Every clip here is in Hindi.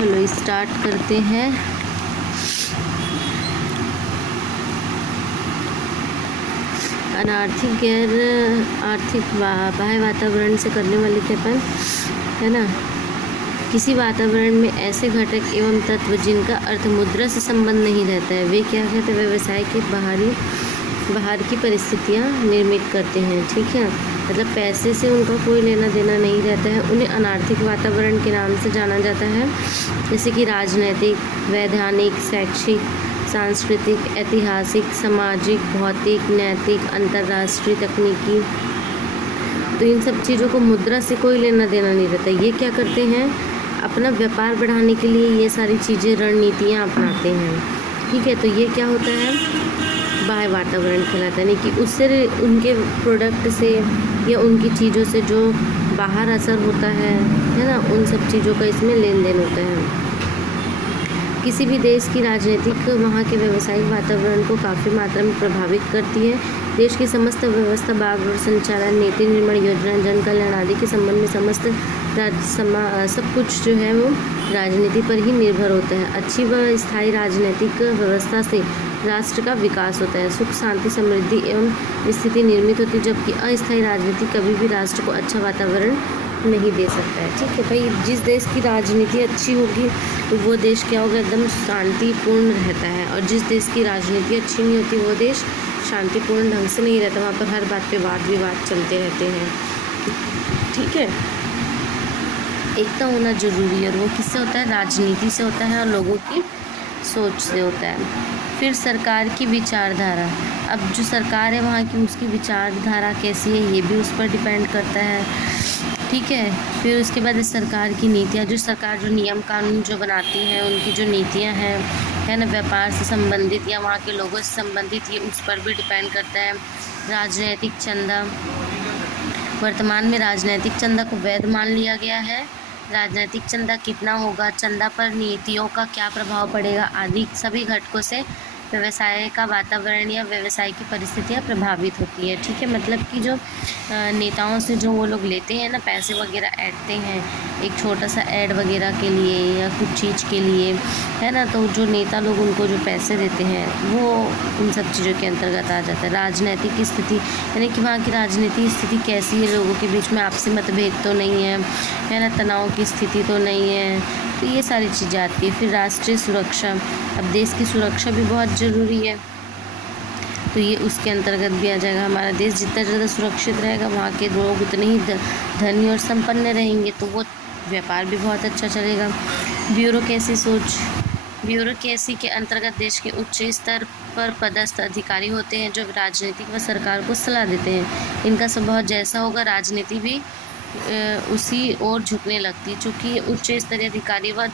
चलो स्टार्ट करते हैं। अनार्थिक गैर आर्थिक बाह्य वातावरण से करने वाले ज्ञापन है ना। किसी वातावरण में ऐसे घटक एवं तत्व जिनका अर्थ मुद्रा से संबंध नहीं रहता है, वे क्या कहते हैं, व्यवसाय के बाहर की परिस्थितियाँ निर्मित करते हैं। ठीक है, मतलब पैसे से उनका कोई लेना देना नहीं रहता है, उन्हें अनार्थिक वातावरण के नाम से जाना जाता है। जैसे कि राजनैतिक, वैधानिक, शैक्षिक, सांस्कृतिक, ऐतिहासिक, सामाजिक, भौतिक, नैतिक, अंतर्राष्ट्रीय, तकनीकी। तो इन सब चीज़ों को मुद्रा से कोई लेना देना नहीं रहता। ये क्या करते हैं, अपना व्यापार बढ़ाने के लिए ये सारी चीज़ें, रणनीतियाँ अपनाते हैं। ठीक है, तो ये क्या होता है, बाह्य वातावरण कहलाता है। यानी कि उससे, उनके प्रोडक्ट से या उनकी चीज़ों से जो बाहर असर होता है ना, उन सब चीज़ों का इसमें लेन देन होता है। किसी भी देश की राजनीतिक वहाँ के व्यावसायिक वातावरण को काफ़ी मात्रा में प्रभावित करती है। देश की समस्त व्यवस्था, बागडोर संचालन, नीति निर्माण, योजना, जन कल्याण आदि के संबंध में समस्त सब कुछ जो है वो राजनीति पर ही निर्भर होता है। अच्छी व स्थायी राजनीतिक व्यवस्था से राष्ट्र का विकास होता है, सुख शांति समृद्धि एवं स्थिति निर्मित होती है, जबकि अस्थायी राजनीति कभी भी राष्ट्र को अच्छा वातावरण नहीं दे सकता है। ठीक है भाई, जिस देश की राजनीति अच्छी होगी तो वो देश क्या होगा, एकदम शांतिपूर्ण रहता है। और जिस देश की राजनीति अच्छी नहीं होती वो देश शांतिपूर्ण ढंग से नहीं रहता, वहाँ पर हर बात पे वाद विवाद चलते रहते हैं। ठीक है, एकता होना जरूरी है, और वो किससे होता है, राजनीति से होता है और लोगों की सोच से होता है। फिर सरकार की विचारधारा, अब जो सरकार है वहाँ की, उसकी विचारधारा कैसी है ये भी उस पर डिपेंड करता है। ठीक है, फिर उसके बाद सरकार की नीतियाँ, जो सरकार जो नियम कानून जो बनाती है, उनकी जो नीतियाँ हैं है ना, व्यापार से संबंधित या वहाँ के लोगों से संबंधित, ये उस पर भी डिपेंड करता है। राजनैतिक चंदा, वर्तमान में राजनैतिक चंदा को वैध मान लिया गया है। राजनैतिक चंदा कितना होगा, चंदा पर नीतियों का क्या प्रभाव पड़ेगा, आदि सभी घटकों से व्यवसाय का वातावरण या व्यवसाय की परिस्थितियाँ प्रभावित होती है। ठीक है, मतलब कि जो नेताओं से जो वो लोग लेते हैं ना, पैसे वगैरह ऐडते हैं एक छोटा सा ऐड वगैरह के लिए या कुछ चीज़ के लिए, है ना, तो जो नेता लोग उनको जो पैसे देते हैं वो उन सब चीज़ों के अंतर्गत आ जाता है। राजनीतिक स्थिति, यानी कि वहाँ की राजनीतिक स्थिति कैसी है, लोगों के बीच में आपसी मतभेद तो नहीं है ना, तनाव की स्थिति तो नहीं है, तो ये सारी चीज़ें आती है। फिर राष्ट्रीय सुरक्षा, अब देश की सुरक्षा भी बहुत ज़रूरी है, तो ये उसके अंतर्गत भी आ जाएगा। हमारा देश जितना ज़्यादा सुरक्षित रहेगा, वहाँ के लोग उतने ही धनी और संपन्न रहेंगे, तो वो व्यापार भी बहुत अच्छा चलेगा। ब्यूरोक्रेसी सोच, ब्यूरोक्रेसी के अंतर्गत देश के उच्च स्तर पर पदस्थ अधिकारी होते हैं जो राजनीतिक व सरकार को सलाह देते हैं। इनका स्वभाव जैसा होगा, राजनीति भी उसी ओर झुकने लगती है, चूँकि उच्च स्तरीय अधिकारी व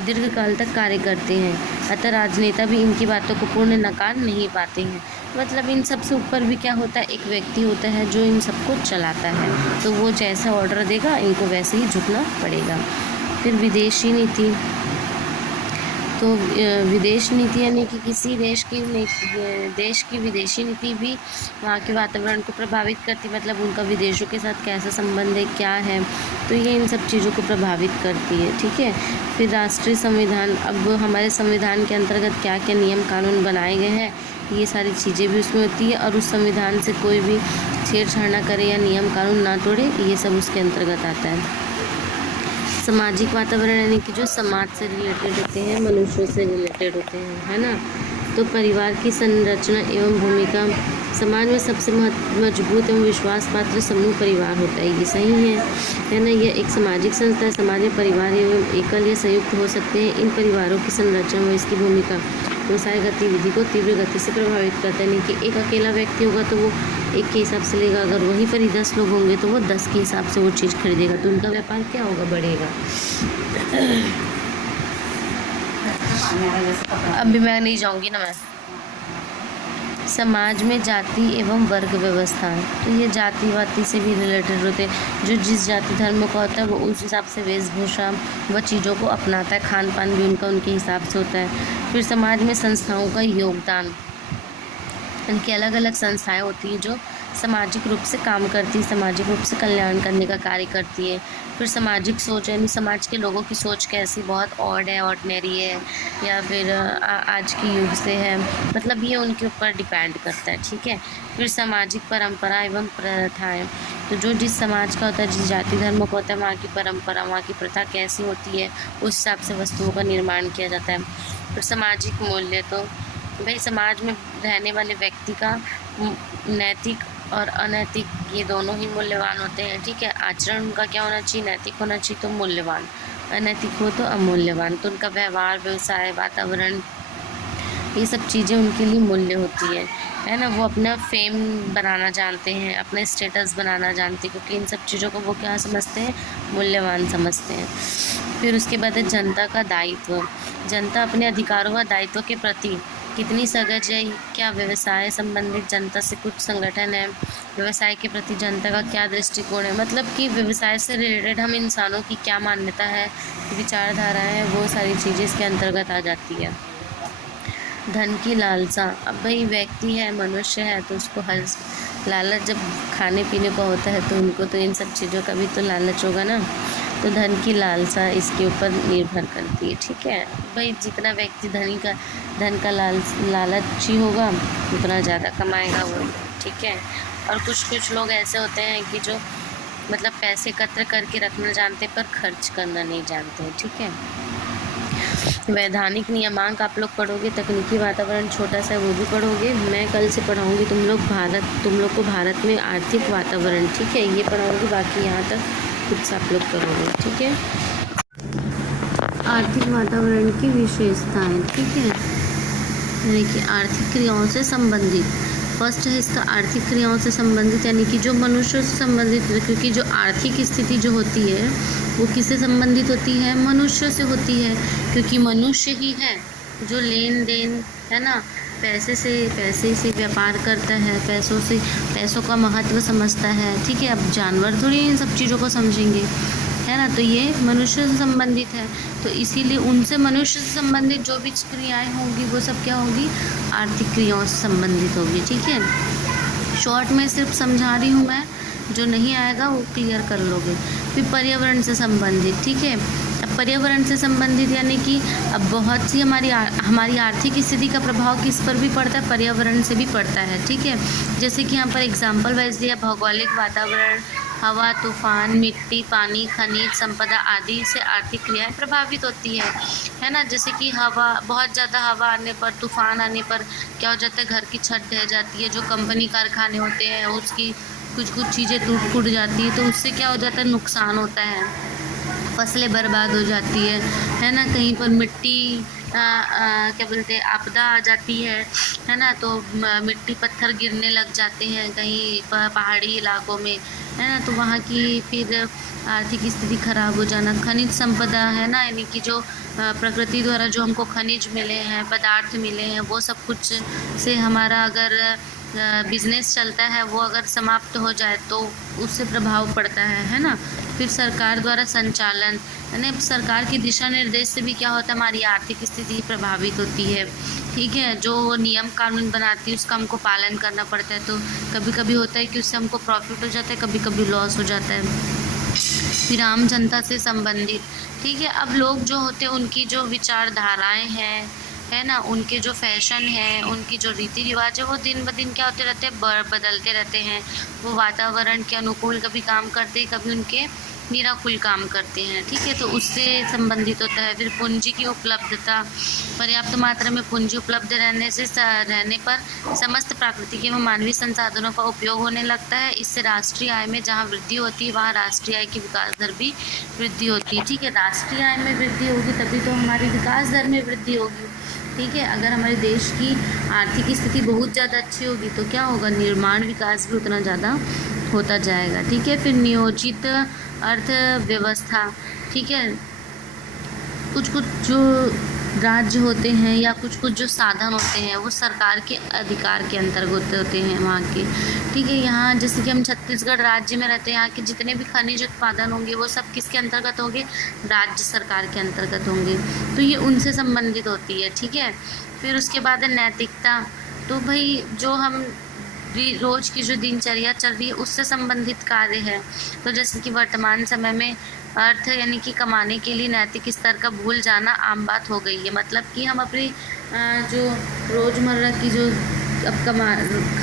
दीर्घकाल तक कार्य करते हैं, अतः राजनेता भी इनकी बातों को पूर्ण नकार नहीं पाते हैं। मतलब इन सब से ऊपर भी क्या होता है, एक व्यक्ति होता है जो इन सबको चलाता है, तो वो जैसा ऑर्डर देगा इनको वैसे ही झुकना पड़ेगा। फिर विदेशी नीति, तो विदेश नीति यानी कि किसी देश की विदेशी नीति भी वहाँ के वातावरण को प्रभावित करती, मतलब उनका विदेशों के साथ कैसा संबंध है, क्या है, तो ये इन सब चीज़ों को प्रभावित करती है। ठीक है, फिर राष्ट्रीय संविधान, अब हमारे संविधान के अंतर्गत क्या क्या नियम कानून बनाए गए हैं, ये सारी चीज़ें भी उसमें होती है, और उस संविधान से कोई भी छेड़छाड़ ना करे या नियम कानून ना तोड़े, ये सब उसके अंतर्गत आता है। सामाजिक वातावरण यानी कि जो समाज से रिलेटेड होते हैं, मनुष्यों से रिलेटेड होते हैं, है ना, तो परिवार की संरचना एवं भूमिका, समाज में सबसे मजबूत एवं विश्वास पात्र समूह परिवार होता है, ये सही है ना। यह एक सामाजिक संस्था है, समाज में परिवार एवं एकल या संयुक्त हो सकते हैं। इन परिवारों की संरचना व इसकी भूमिका व्यवसाय गतिविधि को तीव्र गति से प्रभावित करता है। नहीं कि एक अकेला व्यक्ति होगा तो वो एक के हिसाब से लेगा, अगर वहीं पर ही 10 लोग होंगे तो वो 10 के हिसाब से वो चीज़ खरीदेगा, तो उनका व्यापार क्या होगा, बढ़ेगा। अब भी मैं नहीं जाऊंगी ना। मैं समाज में जाति एवं वर्ग व्यवस्था, तो ये जाति वाति से भी रिलेटेड होते हैं, जो जिस जाति धर्म का होता है वो उस हिसाब से वेशभूषा व चीज़ों को अपनाता है, खान पान भी उनका उनके हिसाब से होता है। फिर समाज में संस्थाओं का योगदान, इनकी अलग अलग संस्थाएं होती हैं जो सामाजिक रूप से काम करती है, सामाजिक रूप से कल्याण करने का कार्य करती है। फिर सामाजिक सोच यानी समाज के लोगों की सोच कैसी, बहुत ऑड है, ऑर्डिनरी है, या फिर आज के युग से है, मतलब ये उनके ऊपर डिपेंड करता है, ठीक है। फिर सामाजिक परंपरा एवं प्रथाएं, तो जो जिस समाज का होता है, जिस जाति धर्म का होता है, वहाँ की परंपरा, वहाँ की प्रथा कैसी होती है, उस हिसाब से वस्तुओं का निर्माण किया जाता है। फिर सामाजिक मूल्य, तो भाई समाज में रहने वाले व्यक्ति का नैतिक और अनैतिक ये दोनों ही मूल्यवान होते हैं, ठीक है। आचरण उनका क्या होना चाहिए, नैतिक होना चाहिए तो मूल्यवान, अनैतिक हो तो अमूल्यवान। तो उनका व्यवहार, व्यवसाय, वातावरण, ये सब चीज़ें उनके लिए मूल्य होती है ना। वो अपना फेम बनाना जानते हैं, अपना स्टेटस बनाना जानते हैं, क्योंकि इन सब चीज़ों को वो क्या समझते हैं, मूल्यवान समझते हैं। फिर उसके बाद है जनता का दायित्व। जनता अपने अधिकारों व दायित्व के प्रति कितनी सजग है, क्या व्यवसाय संबंधित जनता से कुछ संगठन है, व्यवसाय के प्रति जनता का क्या दृष्टिकोण है, मतलब कि व्यवसाय से रिलेटेड हम इंसानों की क्या मान्यता है, विचारधारा है, वो सारी चीज़ें इसके अंतर्गत आ जाती है। धन की लालसा, अब भाई व्यक्ति है, मनुष्य है, तो उसको हर लालच जब खाने पीने को होता है तो उनको तो इन सब चीज़ों का भी तो लालच होगा ना। तो धन की लालसा इसके ऊपर निर्भर करती है, ठीक है। भाई जितना व्यक्ति धन का लालची होगा उतना ज़्यादा कमाएगा वो, ठीक है। और कुछ लोग ऐसे होते हैं कि जो मतलब पैसे एकत्र करके रखना जानते पर खर्च करना नहीं जानते, ठीक है। वैधानिक नियमांक आप लोग पढ़ोगे, तकनीकी वातावरण छोटा सा वो भी पढ़ोगे। मैं कल से पढ़ाऊँगी तुम लोग को भारत में आर्थिक वातावरण, ठीक है, ये पढ़ाऊँगी। बाकी यहाँ तक खुद से आप लोग करोगे, ठीक है। आर्थिक वातावरण की विशेषताएं, ठीक है, यानी कि आर्थिक क्रियाओं से संबंधित। फर्स्ट है इसका आर्थिक क्रियाओं से संबंधित, यानी कि जो मनुष्य से संबंधित है, क्योंकि जो आर्थिक स्थिति जो होती है वो किससे संबंधित होती है, मनुष्य से होती है, क्योंकि मनुष्य ही है जो लेन देन, है ना, पैसे से व्यापार करता है, पैसों का महत्व समझता है, ठीक है। अब जानवर थोड़ी इन सब चीज़ों को समझेंगे, है ना, तो ये मनुष्य से संबंधित है। तो इसीलिए उनसे मनुष्य से संबंधित जो भी क्रियाएं होंगी वो सब क्या होगी, आर्थिक क्रियाओं से संबंधित होगी, ठीक है। शॉर्ट में सिर्फ समझा रही हूँ मैं, जो नहीं आएगा वो क्लियर कर लोगे। फिर पर्यावरण से संबंधित, ठीक है। अब पर्यावरण से संबंधित यानी कि अब बहुत सी हमारी आर्थिक स्थिति का प्रभाव किस पर भी पड़ता है, पर्यावरण से भी पड़ता है, ठीक है। जैसे कि यहाँ पर एग्जाम्पल वाइज दिया, भौगोलिक वातावरण, हवा, तूफान, मिट्टी, पानी, खनिज संपदा आदि से आर्थिक क्रियाएं प्रभावित होती है ना। जैसे कि हवा, बहुत ज़्यादा हवा आने पर, तूफान आने पर क्या हो जाता है, घर की छत ढह जाती है, जो कंपनी कारखाने होते हैं उसकी कुछ चीज़ें टूट फूट जाती है, तो उससे क्या हो जाता है, नुकसान होता है, फसलें बर्बाद हो जाती है ना। कहीं पर मिट्टी क्या बोलते हैं, आपदा आ जाती है ना, तो मिट्टी पत्थर गिरने लग जाते हैं कहीं पहाड़ी इलाकों में, है ना, तो वहाँ की फिर आर्थिक स्थिति खराब हो जाना। खनिज संपदा, है ना, यानी कि जो प्रकृति द्वारा जो हमको खनिज मिले हैं, पदार्थ मिले हैं, वो सब कुछ से हमारा अगर बिजनेस चलता है वो अगर समाप्त हो जाए तो उससे प्रभाव पड़ता है ना। फिर सरकार द्वारा संचालन, यानी सरकार की दिशा निर्देश से भी क्या होता है, हमारी आर्थिक स्थिति प्रभावित होती है, ठीक है। जो नियम कानून बनाती है उसका हमको पालन करना पड़ता है, तो कभी कभी होता है कि उससे हमको प्रॉफिट हो जाता है, कभी कभी लॉस हो जाता है। फिर आम जनता से संबंधित, ठीक है। अब लोग जो होते हैं उनकी जो विचारधाराएं हैं, है ना, उनके जो फैशन है, उनकी जो रीति रिवाज है, वो दिन ब दिन क्या होते रहते हैं, बदलते रहते हैं। वो वातावरण के अनुकूल कभी काम करते हैं, कभी उनके निराकुल काम करते हैं, ठीक है, तो उससे संबंधित होता है। फिर पूंजी की उपलब्धता, पर्याप्त मात्रा में पूंजी उपलब्ध रहने पर समस्त प्राकृतिक एवं मानवीय संसाधनों का उपयोग होने लगता है। इससे राष्ट्रीय आय में जहाँ वृद्धि होती है वहाँ राष्ट्रीय आय की विकास दर भी वृद्धि होती है, ठीक है। राष्ट्रीय आय में वृद्धि होगी तभी तो हमारी विकास दर में वृद्धि होगी, ठीक है। अगर हमारे देश की आर्थिक स्थिति बहुत ज़्यादा अच्छी होगी तो क्या होगा, निर्माण विकास भी उतना ज़्यादा होता जाएगा, ठीक है। फिर नियोजित अर्थव्यवस्था, ठीक है। कुछ जो राज्य होते हैं या कुछ जो साधन होते हैं वो सरकार के अधिकार के अंतर्गत होते हैं वहाँ के, ठीक है। यहाँ जैसे कि हम छत्तीसगढ़ राज्य में रहते हैं, यहाँ के जितने भी खनिज उत्पादन होंगे वो सब किसके अंतर्गत होंगे, राज्य सरकार के अंतर्गत होंगे, तो ये उनसे संबंधित होती है, ठीक है। फिर उसके बाद है नैतिकता, तो भाई जो हम रोज की जो दिनचर्या चल रही है उससे संबंधित कार्य है। तो जैसे कि वर्तमान समय में अर्थ यानी कि कमाने के लिए नैतिक स्तर का भूल जाना आम बात हो गई है। मतलब कि हम अपनी जो रोज़मर्रा की जो अब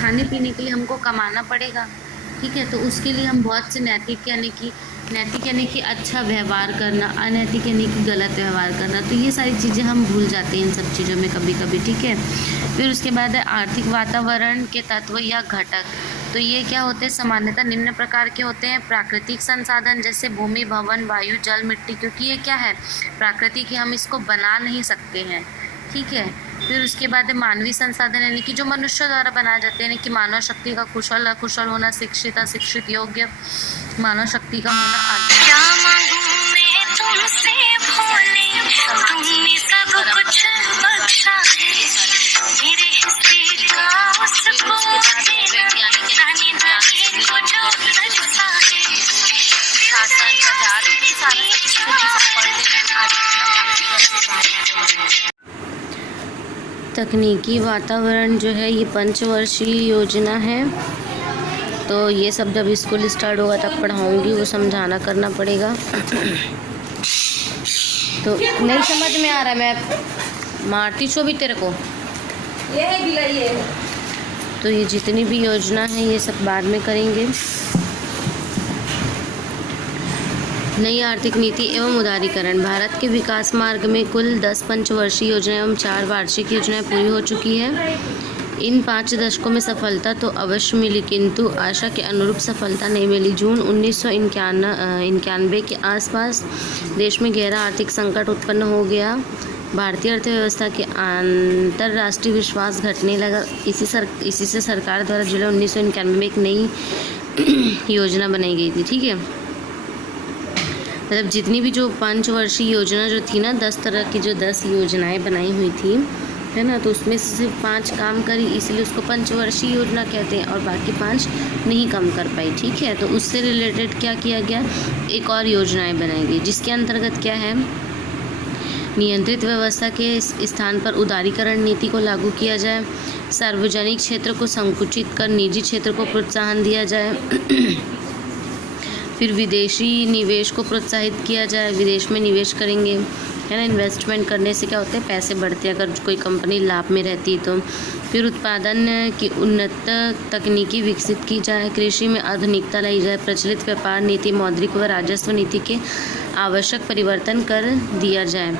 खाने पीने के लिए हमको कमाना पड़ेगा, ठीक है। तो उसके लिए हम बहुत से नैतिक यानी कि अच्छा व्यवहार करना, अनैतिक यानी कि गलत व्यवहार करना, तो ये सारी चीज़ें हम भूल जाते हैं इन सब चीज़ों में कभी कभी, ठीक है। फिर उसके बाद है आर्थिक वातावरण के तत्व या घटक। तो ये क्या होते हैं, सामान्यतः निम्न प्रकार के होते हैं। प्राकृतिक संसाधन जैसे भूमि, भवन, वायु, जल, मिट्टी, क्योंकि ये क्या है, प्राकृतिक है, हम इसको बना नहीं सकते हैं, ठीक है। फिर उसके बाद है मानवीय संसाधन यानी कि जो मनुष्य द्वारा बनाए जाते हैं, यानी कि मानव शक्ति का कुशल अकुशल होना, शिक्षित अशिक्षित, योग्य मानव शक्ति का होना आदि। तकनीकी वातावरण जो है ये पंचवर्षीय योजना है। तो ये सब जब स्कूल स्टार्ट होगा तब पढ़ाऊंगी, वो समझाना करना पड़ेगा। तो नहीं समझ में आ रहा, मैं मारती छो भी तेरे को। ये है बिलाई है। तो ये जितनी भी योजना है ये सब बाद में करेंगे। नई आर्थिक नीति एवं उदारीकरण। भारत के विकास मार्ग में कुल 10 पंचवर्षीय योजनाएं एवं 4 वार्षिक योजनाएं पूरी हो चुकी है। इन 5 दशकों में सफलता तो अवश्य मिली, किंतु आशा के अनुरूप सफलता नहीं मिली। जून 1991 के आसपास देश में गहरा आर्थिक संकट उत्पन्न हो गया। भारतीय अर्थव्यवस्था के अंतर्राष्ट्रीय विश्वास घटने लगा। इसी से सरकार द्वारा जुलाई 1991 में एक नई योजना बनाई गई थी, ठीक है। मतलब जितनी भी जो पंचवर्षीय योजना जो थी ना, 10 तरह की जो 10 योजनाएं बनाई हुई थी, है ना, तो उसमें से सिर्फ 5 काम करी, इसलिए उसको पंचवर्षीय योजना कहते हैं, और बाकी 5 नहीं काम कर पाई, ठीक है। तो उससे रिलेटेड क्या किया गया, एक और योजनाएं बनाई गई, जिसके अंतर्गत क्या है, नियंत्रित व्यवस्था के स्थान पर उदारीकरण नीति को लागू किया जाए, सार्वजनिक क्षेत्र को संकुचित कर निजी क्षेत्र को प्रोत्साहन दिया जाए, फिर विदेशी निवेश को प्रोत्साहित किया जाए, विदेश में निवेश करेंगे, है ना। इन्वेस्टमेंट करने से क्या होता है, पैसे बढ़ते हैं अगर कोई कंपनी लाभ में रहती है तो। फिर उत्पादन की उन्नत तकनीकी विकसित की जाए, कृषि में आधुनिकता लाई जाए, प्रचलित व्यापार नीति, मौद्रिक व राजस्व नीति के आवश्यक परिवर्तन कर दिया जाए,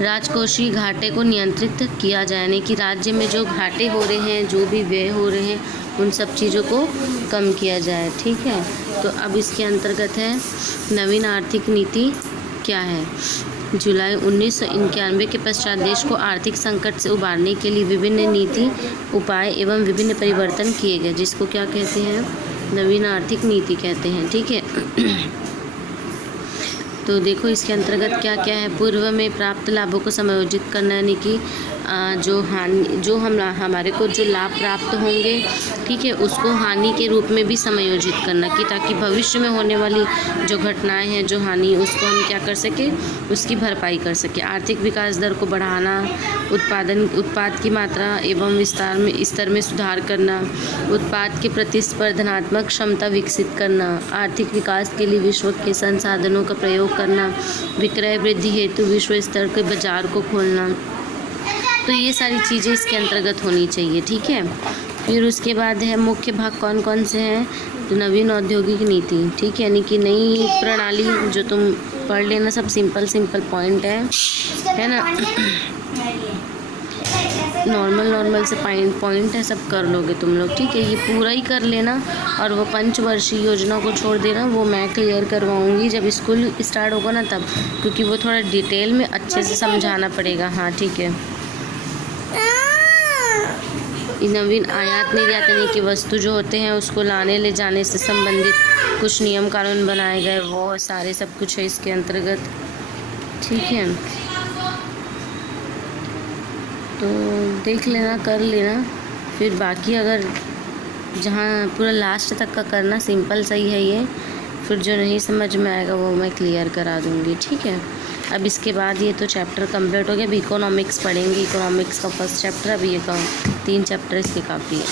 राजकोषीय घाटे को नियंत्रित किया जाए, यानी कि राज्य में जो घाटे हो रहे हैं, जो भी व्यय हो रहे हैं, उन सब चीज़ों को कम किया जाए, ठीक है। तो अब इसके अंतर्गत है नवीन आर्थिक नीति क्या है। जुलाई 1991 के पश्चात देश को आर्थिक संकट से उबारने के लिए विभिन्न नीति उपाय एवं विभिन्न परिवर्तन किए गए, जिसको क्या कहते हैं, नवीन आर्थिक नीति कहते हैं, ठीक है। तो देखो इसके अंतर्गत क्या क्या है, पूर्व में प्राप्त लाभों को समायोजित करना, यानी कि जो हमारे को जो लाभ प्राप्त होंगे, ठीक है, उसको हानि के रूप में भी समायोजित करना, कि ताकि भविष्य में होने वाली जो घटनाएं हैं, जो हानि, उसको हम क्या कर सके, उसकी भरपाई कर सके। आर्थिक विकास दर को बढ़ाना, उत्पाद की मात्रा एवं स्तर में सुधार करना, उत्पाद के प्रतिस्पर्धात्मक क्षमता विकसित करना, आर्थिक विकास के लिए विश्व के संसाधनों का प्रयोग करना, विक्रय वृद्धि हेतु विश्व स्तर के बाजार को खोलना। तो ये सारी चीज़ें इसके अंतर्गत होनी चाहिए, ठीक है। फिर उसके बाद है मुख्य भाग कौन कौन से हैं, तो नवीन औद्योगिक नीति, ठीक है, यानी कि नई प्रणाली, जो तुम पढ़ लेना, सब सिंपल पॉइंट है ना। नॉर्मल से पॉइंट है, सब कर लोगे तुम लोग, ठीक है। ये पूरा ही कर लेना, और वो पंचवर्षीय योजना को छोड़ देना, वो मैं क्लियर करवाऊंगी जब स्कूल स्टार्ट होगा ना तब, क्योंकि वो थोड़ा डिटेल में अच्छे से समझाना पड़ेगा, हाँ, ठीक है। नवीन आयात निर्यात यानी कि वस्तु जो होते हैं उसको लाने ले जाने से संबंधित कुछ नियम कानून बनाए गए, वो सारे सब कुछ है इसके अंतर्गत, ठीक है। तो देख लेना, कर लेना, फिर बाकी अगर जहाँ पूरा लास्ट तक का करना, सिंपल सही है ये, फिर जो नहीं समझ में आएगा वो मैं क्लियर करा दूँगी, ठीक है। अब इसके बाद ये तो चैप्टर कंप्लीट हो गया। अब इकोनॉमिक्स पढ़ेंगे, इकोनॉमिक्स का फर्स्ट चैप्टर, अब ये का 3 चैप्टर इसके काफ़ी है।